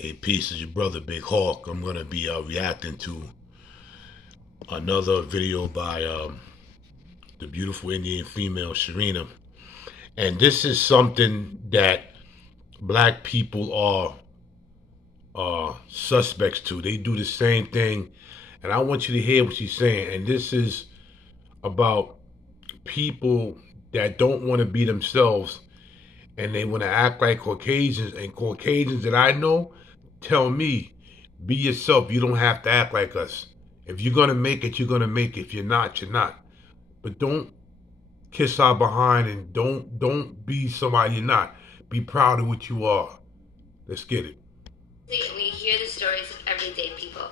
Hey, peace, is your brother Big Hawk. I'm gonna be reacting to another video by the beautiful Indian female Sharina, and this is something that black people are suspects to. They do the same thing, and I want you to hear what she's saying. And this is about people that don't want to be themselves, and they want to act like Caucasians. And Caucasians that I know tell me, be yourself. You don't have to act like us. If you're gonna make it, you're gonna make it. If you're not, you're not. But don't kiss our behind and don't be somebody you're not. Be proud of what you are. Let's get it. We hear the stories of everyday people.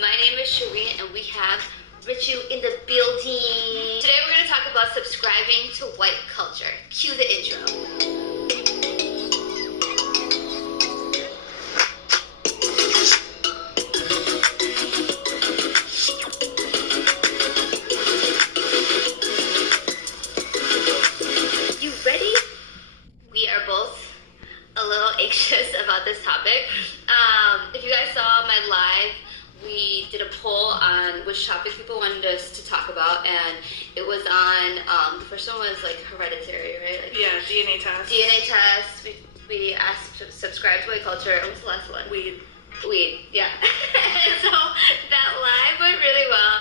My name is Shireen and we have Richu in the building. Today we're going to talk about subscribing to white culture. Cue the intro. You ready? We are both a little anxious about this topic. If you guys saw my live, we did a poll on which topic people wanted us to talk about, and it was on, the first one was like hereditary, right? Like, yeah, DNA test. DNA test. We asked to subscribe to white culture. What was the last one? Weed, yeah. And so that live went really well.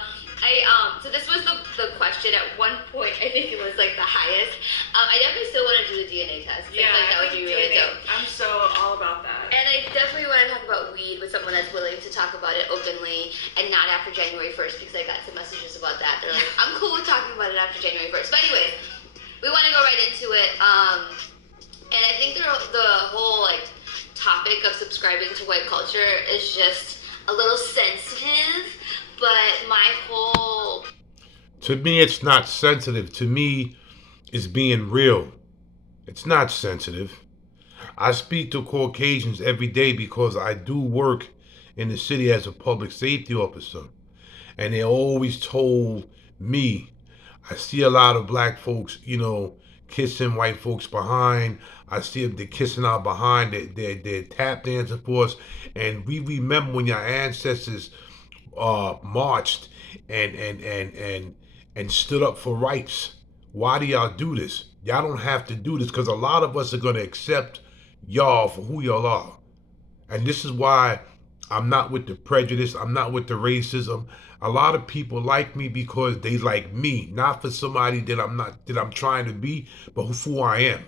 So this was the question. At one point, I think it was like the highest. I definitely still want to do the DNA test. Yeah, that would be really dope. I'm so all about that. And I definitely want to talk about weed with someone that's willing to talk about it openly and not after January 1st, because I got some messages about that. They're like, I'm cool with talking about it after January 1st. But anyways, we want to go right into it. And I think the whole like topic of subscribing to white culture is just a little sensitive. But my whole... To me, it's not sensitive. To me, it's being real. It's not sensitive. I speak to Caucasians every day because I do work in the city as a public safety officer. And they always told me, I see a lot of black folks, kissing white folks behind. I see them, they're kissing our behind. They're tap dancing for us. And we remember when your ancestors marched and stood up for rights. Why do y'all do this? Y'all don't have to do this, because a lot of us are going to accept y'all for who y'all are. And this is why I'm not with the prejudice. I'm not with the racism. A lot of people like me because they like me, not for somebody that I'm trying to be, but who I am.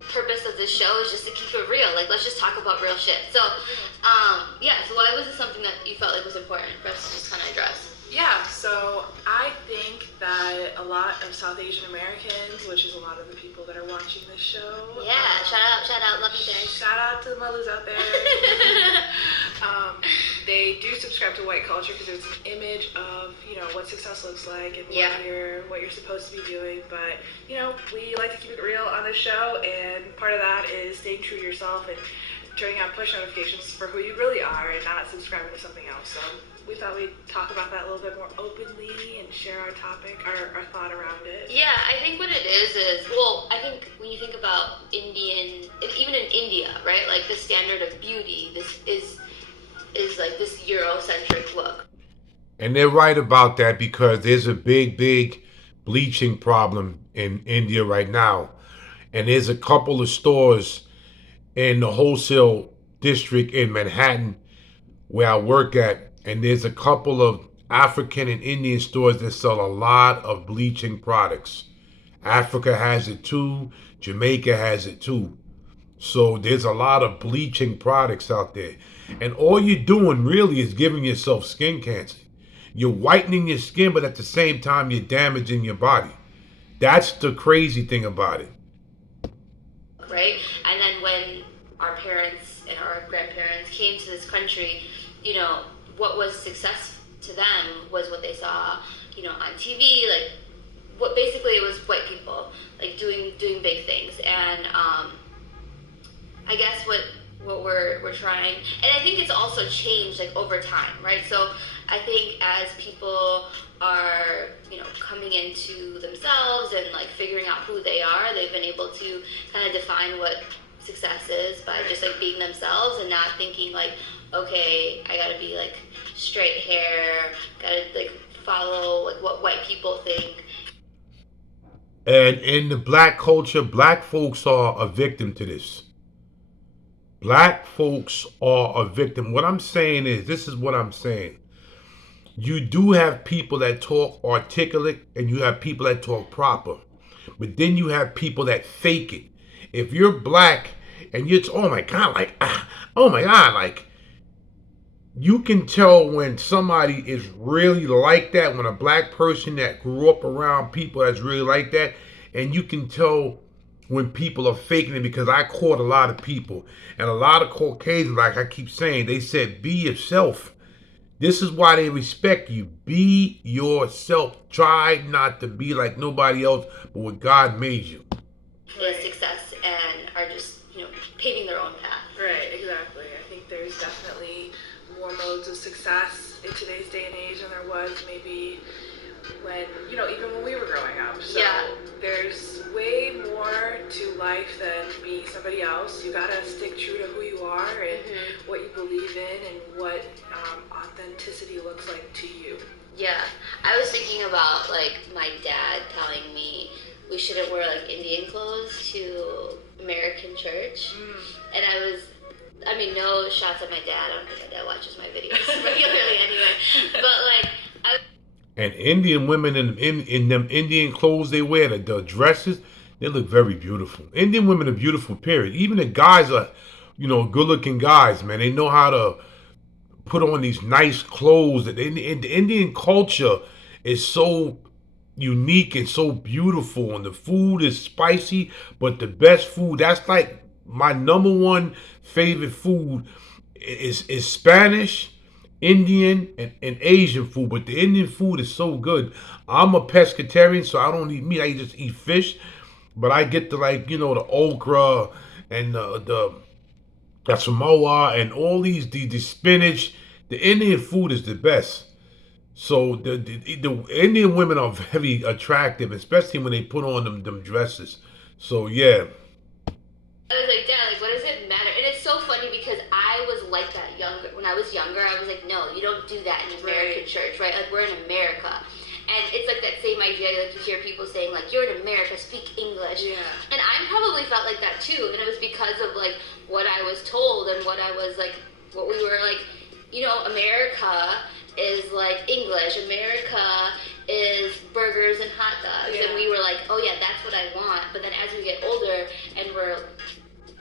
Purpose of this show is just to keep it real. Like, let's just talk about real shit. So, so why was it something that you felt like was important for us to just kind of address? Yeah, so I think that a lot of South Asian Americans, which is a lot of the people that are watching this show. Yeah, shout out, love you guys. Shout out to the mothers out there. They do subscribe to white culture because there's an image of, what success looks like and what you're supposed to be doing. But, we like to keep it real on this show, and part of that is staying true to yourself and turning on push notifications for who you really are and not subscribing to something else. So we thought we'd talk about that a little bit more openly and share our topic, our thought around it. Yeah, I think what it is, well, I think when you think about Indian, even in India, right, like the standard of beauty, this is like this Eurocentric look. And they're right about that, because there's a big bleaching problem in India right now. And there's a couple of stores in the wholesale district in Manhattan where I work at, and there's a couple of African and Indian stores that sell a lot of bleaching products. Africa has it too, Jamaica has it too. So there's a lot of bleaching products out there. And all you're doing really is giving yourself skin cancer. You're whitening your skin, but at the same time, you're damaging your body. That's the crazy thing about it. Right? And then when our parents and our grandparents came to this country, what was success to them was what they saw, on TV, like, what basically it was white people, like, doing big things. And I guess what we're trying, and I think it's also changed, like, over time, right? So I think as people are, coming into themselves and, like, figuring out who they are, they've been able to kind of define what success is by just like being themselves and not thinking like, okay, I gotta be like straight hair, gotta like follow like what white people think. And in the black culture, black folks are a victim to this. Black folks are a victim. What I'm saying is, this is what I'm saying. You do have people that talk articulate and you have people that talk proper. But then you have people that fake it. If you're black and you're, oh my God, like, oh my God, like, you can tell when somebody is really like that, when a black person that grew up around people that's really like that, and you can tell when people are faking it, because I caught a lot of people and a lot of Caucasians, like I keep saying, they said, be yourself. This is why they respect you. Be yourself. Try not to be like nobody else, but what God made you. Right. Success and are just, paving their own path. Right, exactly. I think there's definitely more modes of success in today's day and age than there was maybe when, even when we were growing up. So there's way more to life than being somebody else. You gotta stick true to who you are and what you believe in and what authenticity looks like to you. Yeah, I was thinking about like my dad telling me we shouldn't wear like Indian clothes to American church, and no shots at my dad. I don't think my dad watches my videos regularly anyway, but like. And Indian women in them Indian clothes they wear, the dresses, they look very beautiful. Indian women are beautiful, period. Even the guys are, good-looking guys, man. They know how to put on these nice clothes. The Indian culture is so unique and so beautiful, and the food is spicy, but the best food, that's like my number one favorite food is Spanish, Indian, and Asian food. But the Indian food is so good. I'm a pescatarian, so I don't eat meat. I just eat fish. But I get the the okra and the samoa and all the spinach. The Indian food is the best. So the Indian women are very attractive, especially when they put on them dresses. So yeah. I was like, Dad, like, what does it matter? And it's so funny because I was like that when I was younger. I was like, no, you don't do that in American church, right? Like, we're in America. And it's like that same idea, like you hear people saying, like, you're in America, speak English. Yeah. And I probably felt like that too. And it was because of like what I was told and what I was like, what we were like, America is like English. America is burgers and hot dogs. Yeah. And we were like, oh yeah, that's what I want. But then as we get older and we're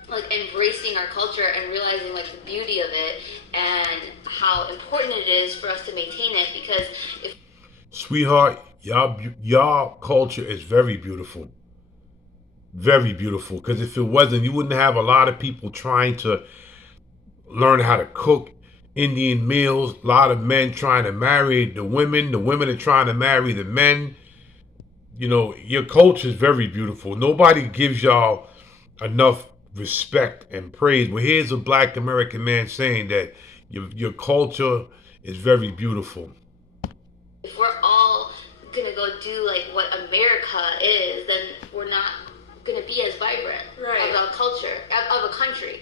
like embracing our culture and realizing like the beauty of it and how important it is for us to maintain it, because if sweetheart, y'all culture is very beautiful. Very beautiful. Because if it wasn't, you wouldn't have a lot of people trying to learn how to cook Indian meals. A lot of men trying to marry the women. The women are trying to marry the men. Your culture is very beautiful. Nobody gives y'all enough respect and praise. But here's a black American man saying that your culture is very beautiful. If we're all gonna go do like what America is, then we're not gonna be as vibrant of a culture, of a country.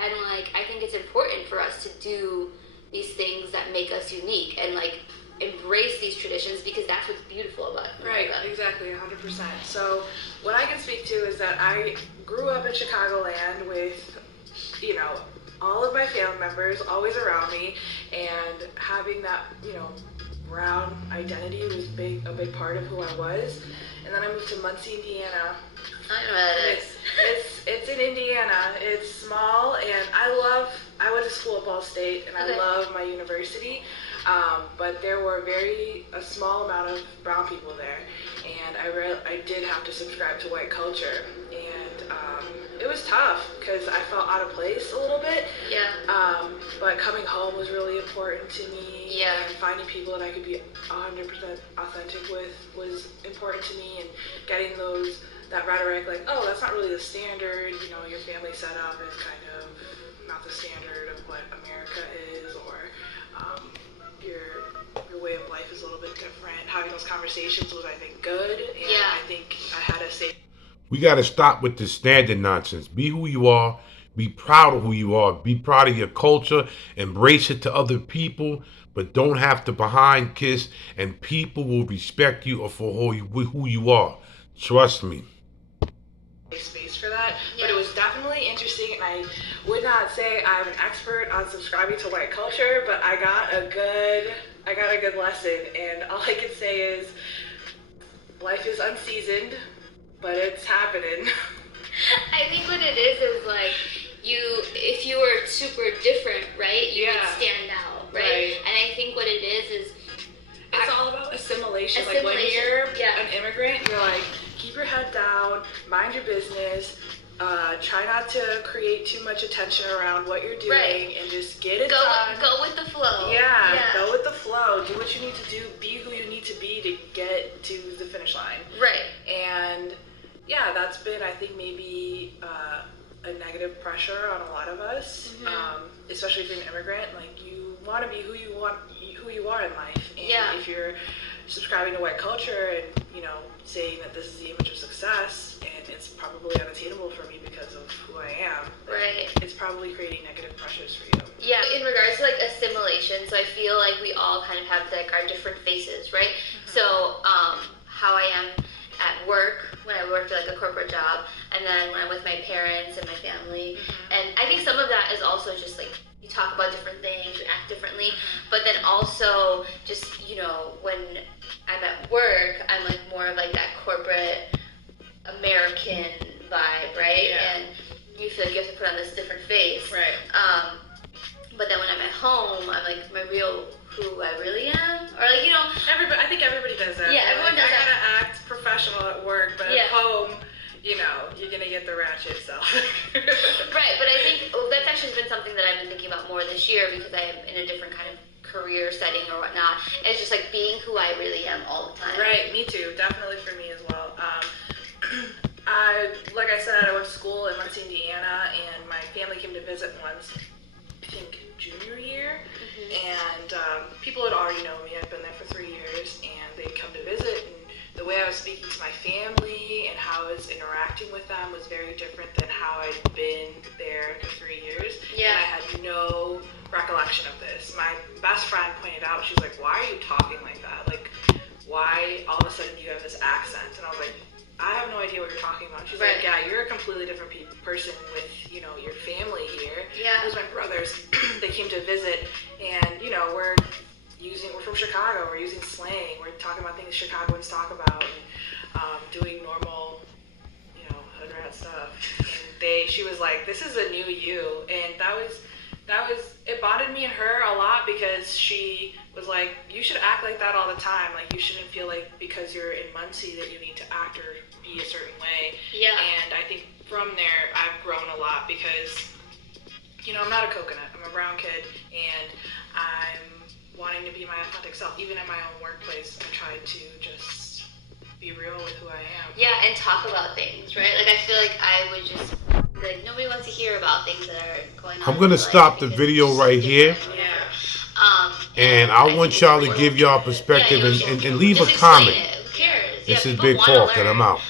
And like, I think it's important for us to do these things that make us unique and like embrace these traditions, because that's what's beautiful about America. Right, exactly, 100%. So what I can speak to is that I grew up in Chicagoland with, all of my family members always around me, and having that, brown identity was a big part of who I was. And then I moved to Muncie, Indiana. I know where that is. It's in Indiana. It's small, and I went to school at Ball State, and I love my university. But there were a small amount of brown people there, and I did have to subscribe to white culture, and it was tough because I felt out of place a little bit. Yeah. But coming home was really important to me. Yeah. And finding people that I could be 100% authentic with was important to me, and getting that rhetoric like, oh, that's not really the standard. Your family setup is kind of not the standard of what America is, or your way of life is a little bit different. Having those conversations was, I think, good, and I think I had to say. We got to stop with this standard nonsense. Be who you are. Be proud of who you are. Be proud of your culture. Embrace it to other people, but don't have to behind kiss. And people will respect you for who you are. Trust me. Space for that, but it was definitely interesting, and I would not say I'm an expert on subscribing to white culture, but I got a good lesson, and all I can say is life is unseasoned, but it's happening. I think what it is like if you were super different, right, you would stand out, right? And I think what it is it's all about assimilation. Like when you're an immigrant, you're like, keep your head down, mind your business, try not to create too much attention around what you're doing, and just get it done. Go with the flow. Yeah, go with the flow. Do what you need to do. Be who you need to be to get to the finish line. Right. And yeah, that's been, I think, maybe a negative pressure on a lot of us, especially if you're an immigrant. Like, you want to be who you are in life, and if you're subscribing to white culture and saying that this is the image of success and it's probably unattainable for me because of who I am, it's probably creating negative pressures for you. Yeah, in regards to like assimilation, so I feel like we all kind of have like our different faces, right? So how I am at work when I worked like a corporate job, and then when I'm with my parents and my family, and I think some of that is also just like you talk about different things, you act differently, but then also just when I'm at work, I'm like more of like that corporate American vibe, right? And you feel like you have to put on this different face, right? But then when I'm at home, I'm like my real who I really am, or like everybody. I think everybody does that. Yeah, everyone does that. I gotta act professional at work, but at home, you're gonna get the ratchet self. Right, but I think that's actually been something that I've been thinking about more this year because I am in a different kind of career setting or whatnot. It's just like being who I really am all the time. Right, me too. Definitely for me as well. Like I said, I went to school in Muncie, Indiana, and my family came to visit once, I think junior year, and people had already known me. I'd been there for 3 years, and they'd come to visit, and the way I was speaking to my family and how I was interacting with them was very different than how I'd been there for 3 years. Yeah. And I had no recollection of this. My best friend pointed out, she's like, why are you talking like that? Like, why all of a sudden do you have this accent? And I was like, I have no idea what you're talking about. She's like, yeah, you're a completely different person with, your family here. Yeah. It was my brothers. They came to visit, and, we're from Chicago. We're using slang. We're talking about things Chicagoans talk about, and doing normal, hood rat stuff. And she was like, this is a new you. And that was, it bonded me and her a lot because she was like, you should act like that all the time. Like, you shouldn't feel like because you're in Muncie that you need to act or be a certain way. Yeah. And I think from there, I've grown a lot because, I'm not a coconut. I'm a brown kid, and I'm wanting to be my authentic self. Even in my own workplace, I try to just be real with who I am. Yeah, and talk about things, right? Like, I feel like I would just, like, nobody wants to hear about things that are going on. I'm going to stop the video right here. Yeah. And I want y'all to give y'all perspective and leave a comment. Who cares? This is Big Hawk, and I'm out.